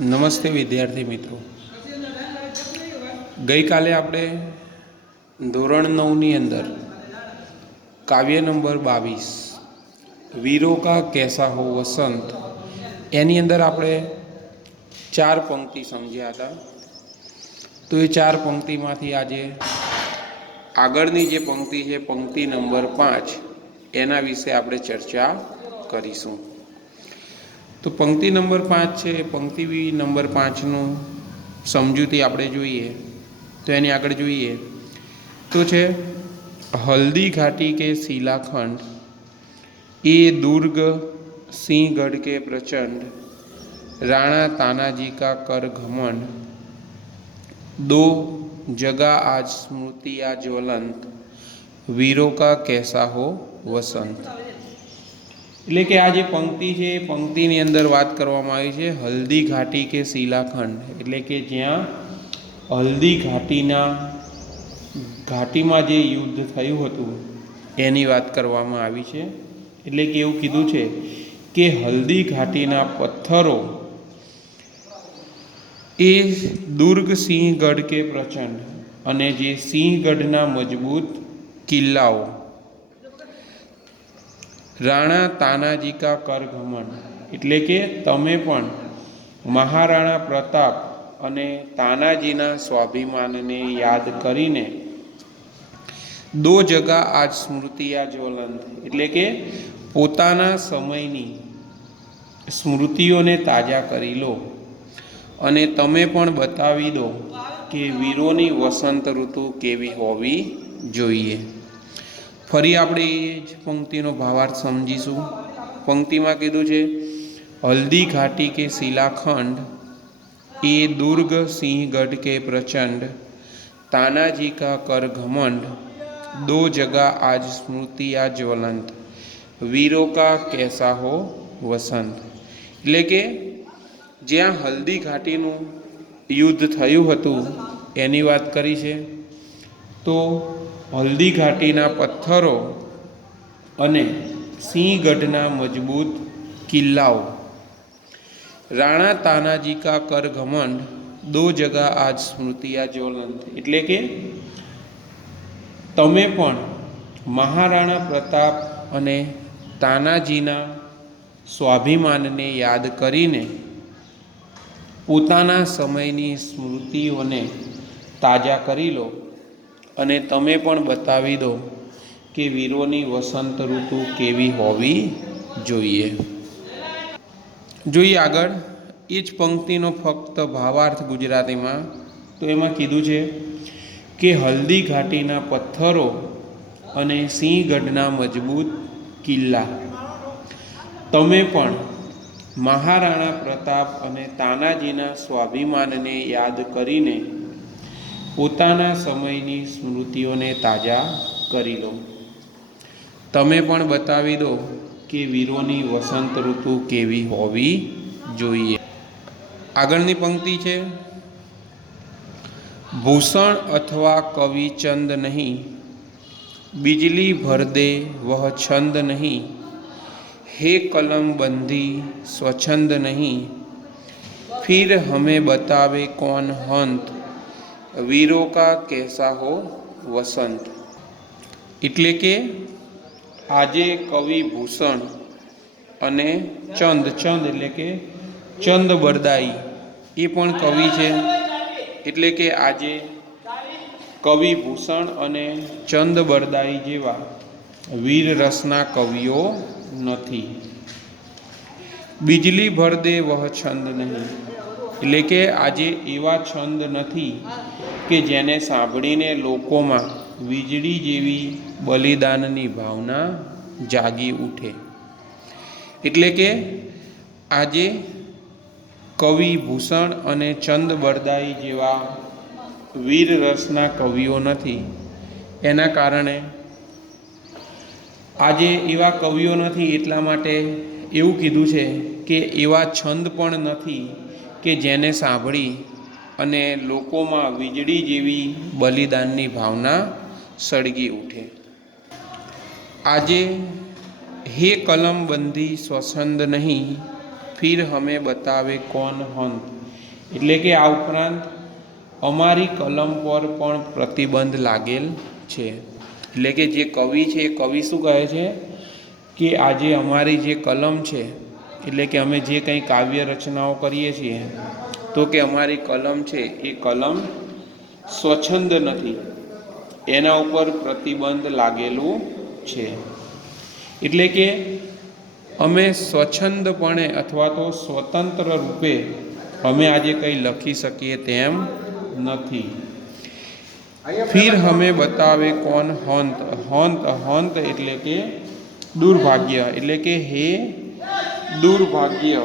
નમસ્તે વિદ્યાર્થી મિત્રો, ગઈકાલે આપણે ધોરણ 9ની અંદર કાવ્ય નંબર 22 વીરો કા કેસા હો વસંત એની અંદર આપણે 4 પંક્તિ સમજ્યા હતા। તો એ 4 પંક્તિમાંથી આજે આગળની જે પંક્તિ છે પંક્તિ નંબર 5 એના વિશે આપણે ચર્ચા કરીશું। તો પંક્તિ નંબર 5 છે, પંક્તિ નંબર 5નું સમજૂતી આપણે જોઈએ તો એની આગળ જોઈએ તો છે હલ્દી ઘાટી કે શિલાખંડ એ दुर्ग सिंहगढ़ के प्रचंड राणा तानाजी का कर घमंड दो जगह आज स्मृतियाँ ज्वलंत वीरों का कैसा हो वसंत। એટલે કે આ જે પંક્તિ છે એ પંક્તિની અંદર વાત કરવામાં આવી છે હલ્દી ઘાટી કે શિલાખંડ, એટલે કે જ્યાં હલ્દી ઘાટીમાં જે યુદ્ધ થયું હતું એની વાત કરવામાં આવી છે। એટલે કે એવું કીધું છે કે હલ્દી ઘાટીના પથ્થરો એ દુર્ગ સિંહગઢ કે પ્રચંડ અને જે સિંહગઢના મજબૂત કિલ્લાઓ રાણા તાનાજી કા કર ઘમંડ, એટલે કે તમે પણ મહારાણા પ્રતાપ અને તાનાજીના સ્વાભિમાનને યાદ કરીને દો જગા આજ સ્મૃતિયા જ્વલંત, એટલે કે પોતાના સમયની સ્મૃતિઓને તાજા કરી લો અને તમે પણ બતાવી દો કે વીરોની વસંત ઋતુ કેવી હોવી જોઈએ। ફરી આપણે એ જ પંક્તિનો ભાવાર્થ સમજીશું। પંક્તિમાં કીધું છે હલ્દી ઘાટી કે શિલાખંડ એ दुर्ग सिंहगढ़ के प्रचंड तानाजी का कर घमंड दो जगह आज स्मृतियाँ ज्वलंत वीरों का कैसा हो वसंत। એટલે કે જ્યાં હલ્દી ઘાટીનું યુદ્ધ થયું હતું એની વાત કરી છે। તો હલ્દી ઘાટીના પથ્થરો અને સિંહગઢના મજબૂત કિલ્લાઓ રાણા તાનાજી કા કર ઘમંડ દો જગહ આજ સ્મૃતિયા જ્વલંત, એટલે કે તમે પણ મહારાણા પ્રતાપ અને તાનાજીના સ્વાભિમાનને યાદ કરીને પોતાના સમયની સ્મૃતિઓને તાજા કરી લો અને તમે પણ બતાવી દો કે વીરોની વસંત ઋતુ કેવી હોવી જોઈએ। જોઈએ આગળ એ જ પંક્તિનો ફક્ત ભાવાર્થ ગુજરાતીમાં, તો એમાં કીધું છે કે હલ્દી ઘાટીના પથ્થરો અને સિંહગઢના મજબૂત કિલ્લા તમે પણ મહારાણા પ્રતાપ અને તાનાજીના સ્વાભિમાનને યાદ કરીને પોતાના સમયની સ્મૃતિઓને તાજા કરી લો, તમે પણ બતાવી દો કે વીરોની વસંત ઋતુ કેવી હોવી જોઈએ। આગળની પંક્તિ છે ભૂષણ અથવા કવિ ચંદ નહીં बिजली भर दे वह छंद नहीं हे कलम बंदी स्वच्छंद नहीं फिर हमें बतावे कौन हंत वीरों का कैसा हो वसंत। એટલે કે આજે કવિ ભૂષણ અને ચંદ એટલે કે ચંદ બરદાઈ એ પણ કવિ છે। એટલે કે આજે કવિ ભૂષણ અને ચંદ બરદાઈ જેવા વીર રસના કવિઓ નથી। बिजली भर दे वह छंद नहीं, એટલે કે આજે એવા છંદ નથી કે જેને સાંભળીને લોકોમાં વીજળી જેવી બલિદાનની ભાવના જાગી ઉઠે। એટલે કે આજે કવિ ભૂષણ અને ચંદ બરદાઈ જેવા વીર રસના કવિઓ નથી, એના કારણે આજે એવા કવિઓ નથી એટલા માટે એવું કીધું છે કે એવા છંદ પણ નથી કે જેને સાંભળી અને લોકોમાં વીજળી જેવી બલિદાનની ભાવના સળગી ઉઠે। આજે હે કલમ બંદી સ્વછંદ નહીં फिर हमें बतावे कौन हंत। એટલે કે આ ઉપરાંત અમારી કલમ પર પણ પ્રતિબંધ લાગેલ છે। એટલે કે જે કવિ છે એ કવિ શું કહે છે કે આજે અમારી જે કલમ છે, એટલે કે અમે જે કંઈ કાવ્ય રચનાઓ કરીએ છીએ, તો કે અમારી કલમ છે એ કલમ સ્વચ્છંદ નથી, એના ઉપર પ્રતિબંધ લાગેલું છે। એટલે કે અમે સ્વચ્છંદપણે અથવા તો સ્વતંત્ર રૂપે અમે આજે કંઈ લખી શકીએ તેમ નથી। ફિર હમે બતાવે કોણ હંત। હંત હંત એટલે કે દુર્ભાગ્ય, એટલે કે હે દુર્ભાગ્ય,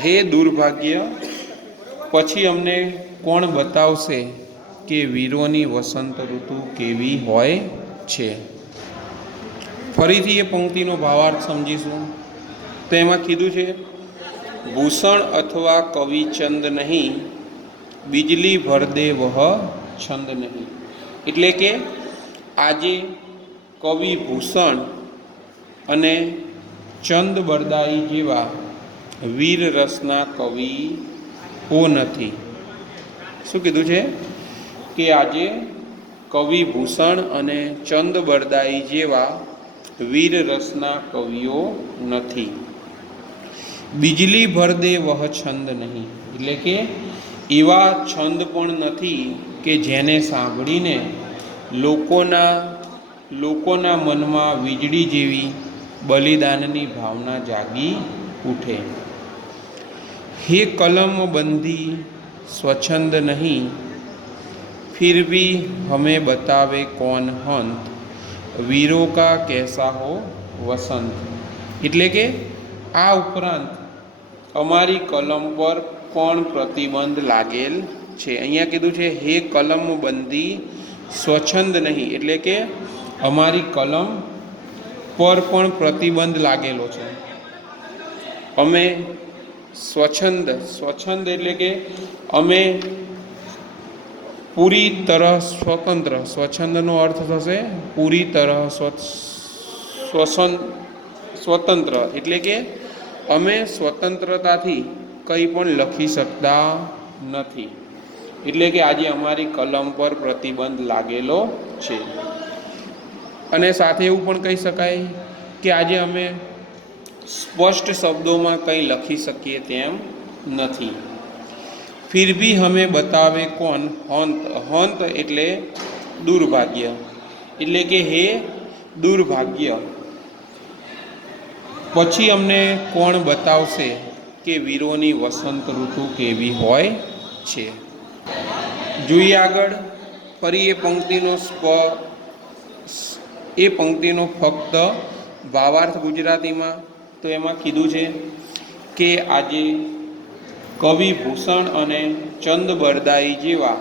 હે દુર્ભાગ્ય, પછી અમને કોણ બતાવશે કે વીરોની વસંત ઋતુ કેવી હોય છે। ફરીથી એ પંક્તિનો ભાવાર્થ સમજીશું। તો એમાં કીધું છે, ભૂષણ અથવા કવિચંદ નહીં, बिजली भर दे वह छंद नहीं। એટલે કે આજે કવિ ભૂષણ અને ચંદ બરદાઈ જેવા વીર રસના કવિઓ નથી। શું કીધું છે કે આજે કવિ ભૂષણ અને ચંદ બરદાઈ જેવા વીર રસના કવિઓ નથી। बिजली भर दे वह छंद नहीं, એટલે કે એવા છંદ પણ નથી કે જેને સાંભળીને લોકોના મનમાં વીજળી જેવી બલિદાનની ભાવના જાગી ઉઠે। હે કલમ બંધી સ્વચ્છંદ નહીં, फिर भी हमें बतावे कौन हंत, वीरों का कैसा हो वसंत। એટલે કે આ ઉપરાંત અમારી કલમ પર પણ પ્રતિબંધ લાગેલ છે। અહીંયા કીધું છે હે કલમ બંધી સ્વચ્છંદ નહીં, એટલે કે અમારી કલમ પર પણ પ્રતિબંધ લાગેલો છે। અમે સ્વચ્છંદ એટલે કે અમે પૂરી તરહ સ્વતંત્ર, સ્વચ્છંદનો અર્થ થશે પૂરી તરહ સ્વતંત્ર, એટલે કે અમે સ્વતંત્રતાથી કંઈ પણ લખી શકતા નથી। એટલે કે આજે અમારી કલમ પર પ્રતિબંધ લાગેલો છે। અને સાથે એવું પણ કહી શકાય કે આજે અમે સ્પષ્ટ શબ્દોમાં કંઈ લખી શકીએ તેમ નથી। फिर भी हमें बतावे कौन हंत। हंत એટલે દુર્ભાગ્ય, એટલે કે હે દુર્ભાગ્ય, પછી અમને કોણ બતાવશે કે વીરોની વસંત ઋતુ કેવી હોય છે। જોઈએ આગળ ફરી એ પંક્તિનો ફક્ત ભાવાર્થ ગુજરાતીમાં। તો એમાં કીધું છે કે આજે કવિ ભૂષણ અને ચંદ બરદાઈ જેવા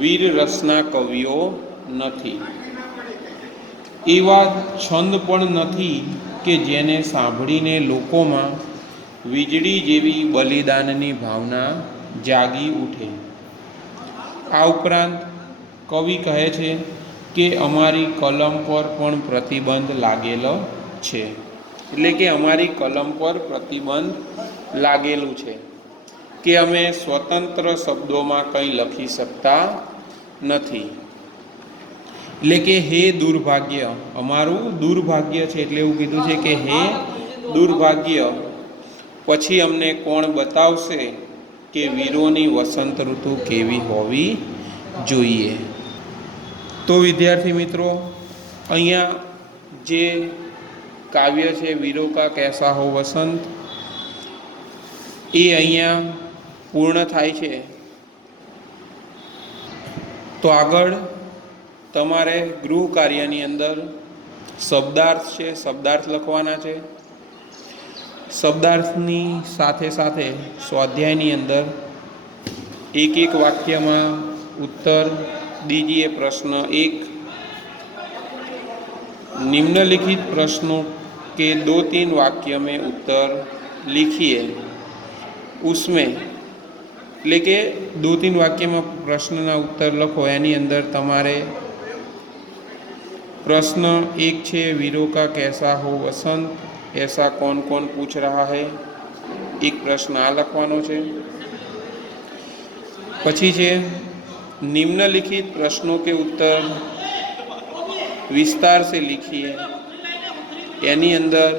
વીર રસના કવિઓ નથી। એવા છંદ પણ નથી કે જેને સાંભળીને લોકોમાં વીજળી જેવી બલિદાનની ભાવના જાગી ઉઠે। આ ઉપરાંત કવિ કહે છે કે અમારી કલમ પર પણ પ્રતિબંધ લાગેલો છે। એટલે કે અમારી કલમ પર પ્રતિબંધ લાગેલું છે કે અમે સ્વતંત્ર શબ્દોમાં કંઈ લખી શકતા નથી। એટલે કે હે દુર્ભાગ્ય, અમારું દુર્ભાગ્ય છે, એટલે એવું કીધું છે કે હે દુર્ભાગ્ય, પછી અમને કોણ બતાવશે કે વીરોની વસંત ઋતુ કેવી હોવી જોઈએ। તો વિદ્યાર્થી મિત્રો, અહીંયા જે કાવ્ય છે વીરો કા કેસા હો વસંત, એ અહીંયા પૂર્ણ થાય છે। તો આગળ તમારે ગૃહ કાર્યની અંદર શબ્દાર્થ છે, શબ્દાર્થ લખવાના છે। શબ્દાર્થની સાથે સાથે સ્વાધ્યાયની અંદર એક એક વાક્યમાં उत्तर दीजिए। प्रश्न 1, निम्नलिखित प्रश्नों के 2-3 वाक्य में उत्तर लिखिए। उसमें એટલે કે 2-3 વાક્યમાં પ્રશ્નના ઉત્તર લખો। એની અંદર તમારે પ્રશ્ન 1 છે વીરો કા કેસા હો વસંત, ऐसा कौन कौन पूछ रहा है, एक प्रश्न आ लखवानो छे। पछी छे निम्नलिखित प्रश्नों के उत्तर विस्तार से लिखिए। यानी अंदर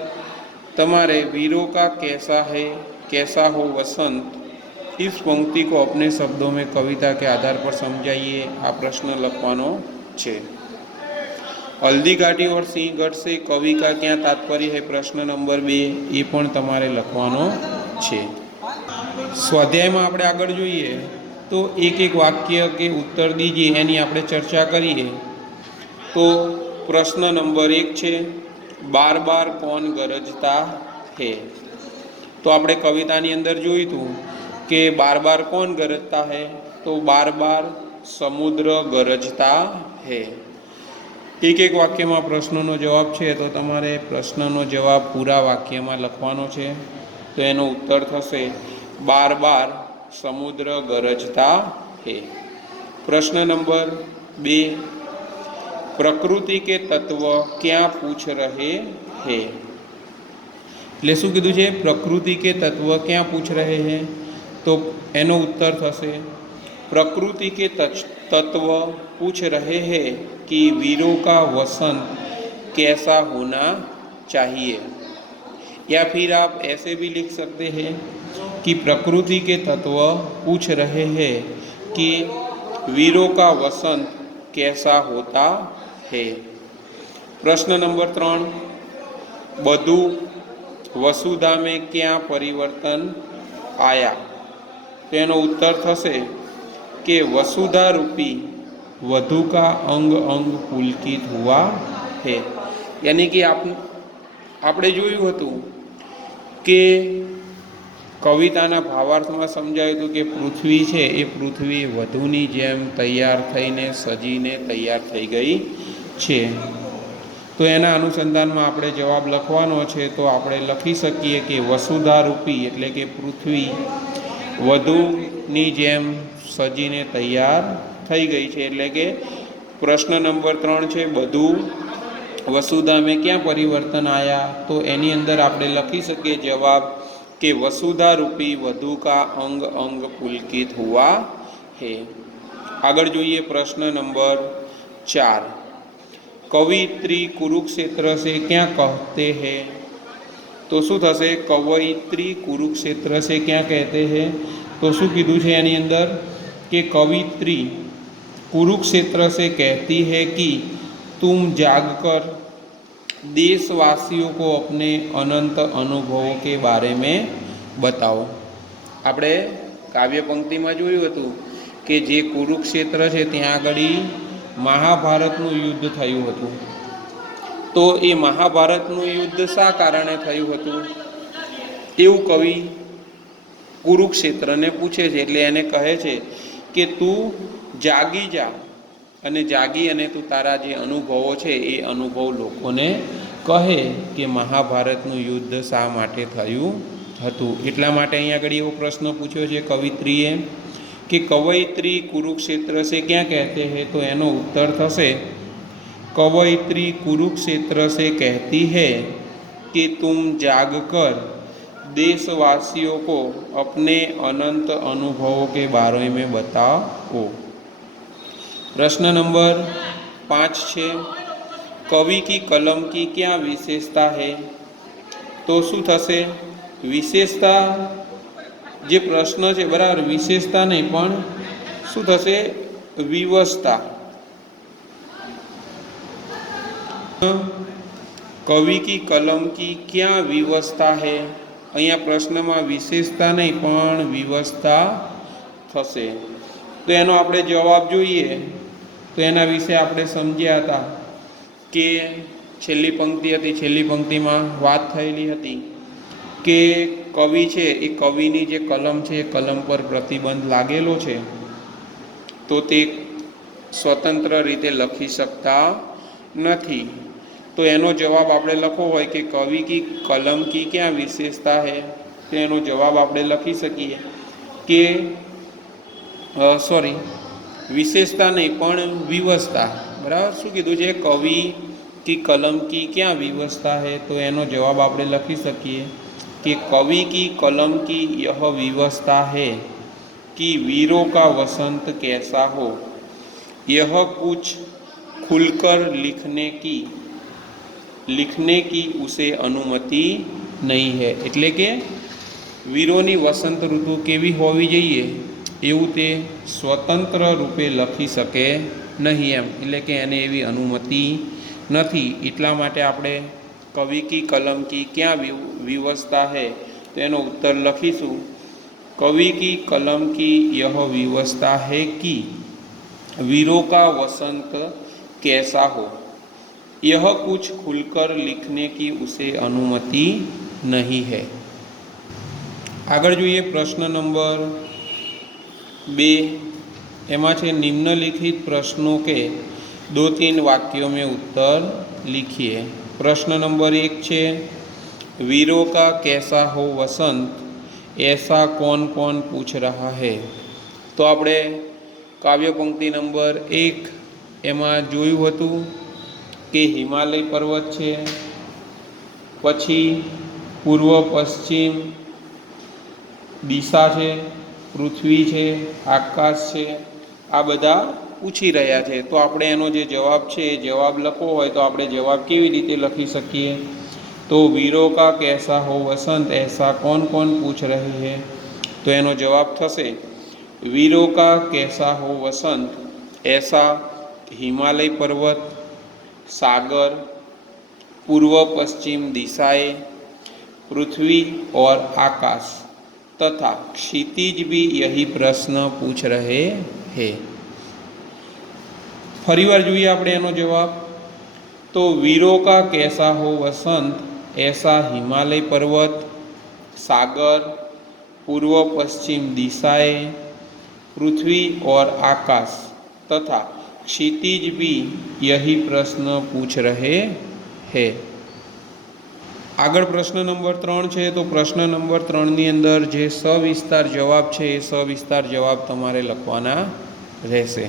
तमारे वीरों का कैसा है, कैसा हो वसंत, इस पंक्ति को अपने शब्दों में कविता के आधार पर समझाइए। आ प्रश्न लखवानो छे। हल्दी घाटी और सिंहगढ़ से कवि का क्या तात्पर्य है, प्रश्न नंबर 2, ये पण तमारे लखवानो छे। स्वाध्याय में आपणे आगळ जोईए तो एक एक वाक्य के उत्तर दीजिए, एनी आपणे चर्चा करिए। तो प्रश्न नंबर 1 छे, बार बार कौन गरजता है। तो आपणे कवितानी अंदर जोयुं कि बार बार कौन गरजता है, तो बार बार समुद्र गरजता है। एक एक वाक्य में प्रश्नों जवाब है, तो तमारे प्रश्नों जवाब पूरा वाक्य में लखवानो है। तो एनो उत्तर थशे बार बार समुद्र गरजता है। प्रश्न नंबर 2, प्रकृति के तत्व क्या पूछ रहे हैं। એટલે શું કીધું છે, પ્રકૃતિ કે તત્વ ક્યાં પૂછ રહે हैं, तो એનો उत्तर થશે प्रकृति के तत्व पूछ रहे हैं कि वीरों का वसंत कैसा होना चाहिए। या फिर आप ऐसे भी लिख सकते हैं कि प्रकृति के तत्व पूछ रहे हैं कि वीरों का वसंत कैसा होता है। प्रश्न नंबर 3, बधु वसुधा में क्या परिवर्तन आया। तो एनो उत्तर थशे कि वसुधा रूपी वधु का अंग अंग पुलकित हुआ है। यानी कि आपणे जोयुं हतुं कि कविताना भावार्थमां समजायुं हतुं कि पृथ्वी छे ए पृथ्वी वधुनी जेम तैयार थईने सजीने तैयार थई गई छे। तो एना अनुसंधान में आपणे जवाब लखवानो छे। तो आपणे लखी सकीए कि वसुधा रूपी एटले कि पृथ्वी वधुनी जेम सजीने तैयार थई गई छे। एटले कि प्रश्न नंबर 3 छे, बधु वसुधा में क्या परिवर्तन आया। तो एनी अंदर आपणे लखी सकीए जवाब कि वसुधा रूपी वधु का अंग अंग पुलकित हुआ है। आगळ जोईए प्रश्न नंबर 4, कवयित्री कुरुक्षेत्र से क्या कहते हैं। तो शू थशे, कवयित्री कुरुक्षेत्र से क्या कहते हैं। तो शू कीधुं छे एनी अंदर कि कवयित्री कुरुक्षेत्र से कहती है कि तुम जागकर देशवासियों को अपने अनंत अनुभवों के बारे में बताओ। आपणे काव्य पंक्ति में जोयुं हतुं कि जे कुरुक्षेत्र है त्यां आगळी महाभारतનું युद्ध થયું હતું। तो ये महाभारतનું युद्ध शा कारणे થયું હતું એવું कवि कुरुक्षेत्रने पूछे छे। એટલે એને કહે છે કે તું જાગી જા અને જાગી અને તું તારા જે અનુભવો છે એ અનુભવ લોકોને કહે કે મહાભારતનું યુદ્ધ શા માટે થયું હતું। એટલા માટે અહીં આગળ એવો પ્રશ્ન પૂછ્યો છે કવિત્રીએ कि कवयित्री कुरुक्षेत्र से क्या कहते हैं। तो एनो उत्तर थशे कवयित्री कुरुक्षेत्र से कहती है कि तुम जागकर देशवासियों को अपने अनंत अनुभवों के बारे में बताओ। प्रश्न नंबर 5 छे, कवि की कलम की क्या विशेषता है। तो शू थशे, विशेषता जे प्रश्न है बराबर विशेषता नहीं पण शू थशे, विवशता। कवि की कलम की क्या विवशता है। अहींया प्रश्न में विशेषता नहीं पण विवशता थशे। तो एनो आपणे जवाब जोईए। तो एना विषे आपणे समज्या हता कि छेल्ली पंक्ति हती, छेल्ली पंक्ति में वात थयेली हती कि कवि है ये कविनी जे कलम है कलम पर प्रतिबंध लागेलो है, तो ते स्वतंत्र रीते लखी सकता नहीं। तो एनो जवाब आपणे लखो होय कि कवि की कलम की क्या विशेषता है। तो एनो जवाब आपणे लखी सकीए कि विशेषता नहीं पण विवशता। बराबर शू कीधुं छे, कवि कि कलम की क्या विवशता है, तो एनो जवाब આપણે લખી શકીએ कि कवि की कलम की यह विवशता है कि वीरों का वसंत कैसा हो, यह कुछ खुलकर लिखने की उसे अनुमति नहीं है। એટલે કે વીરોની વસંત ઋતુ કેવી હોવી જોઈએ એવું તે સ્વતંત્ર રૂપે લખી શકે નહીં એમ, એટલે કે એને એવી અનુમતિ નથી। એટલા માટે આપણે કવિ કી કલમ કી ક્યાં વિવશતા હૈ તો એનો ઉત્તર લખીશું कवि की कलम की यह विवशता है कि वीरों का वसंत कैसा हो, यह कुछ खुलकर लिखने की उसे अनुमति नहीं है। आगे જોઈએ प्रश्न नंबर 2 एमा छे निम्नलिखित प्रश्नों के 2-3 वाक्यों में उत्तर लिखिए। प्रश्न नंबर 1 छे वीरों का कैसा हो वसंत ऐसा कौन कौन पूछ रहा है। तो આપણે काव्य पंक्ति नंबर 1 एमां जोयुं हतुं कि हिमालय पर्वत है, पछी पूर्व पश्चिम दिशा है, पृथ्वी है, आकाश है, आ बधा पूछी रह्या छे। तो आपणे एनो जे जवाब छे जवाब लखवो होय तो आपणे जवाब केवी रीते लखी सकीए तो वीरों का कैसा हो वसंत ऐसा कौन कौन पूछ रहे हैं। तो एनो जवाब थशे वीरों का कैसा हो वसंत ऐसा हिमालय पर्वत, सागर, पूर्व पश्चिम दिशाएं, पृथ्वी और आकाश तथा क्षितिज भी यही प्रश्न पूछ रहे हैं। फरीवार जोईए आपणे एनो जवाब तो वीरों का कैसा हो वसंत ऐसा हिमालय पर्वत, सागर, पूर्व पश्चिम दिशाएं, पृथ्वी और आकाश तथा क्षितिज भी यही प्रश्न पूछ रहे हैं। आगळ प्रश्न नंबर 3 है। तो प्रश्न नंबर 3 नी अंदर जे सविस्तार जवाब है ए सविस्तार जवाब तमारे लखवाना रहेशे।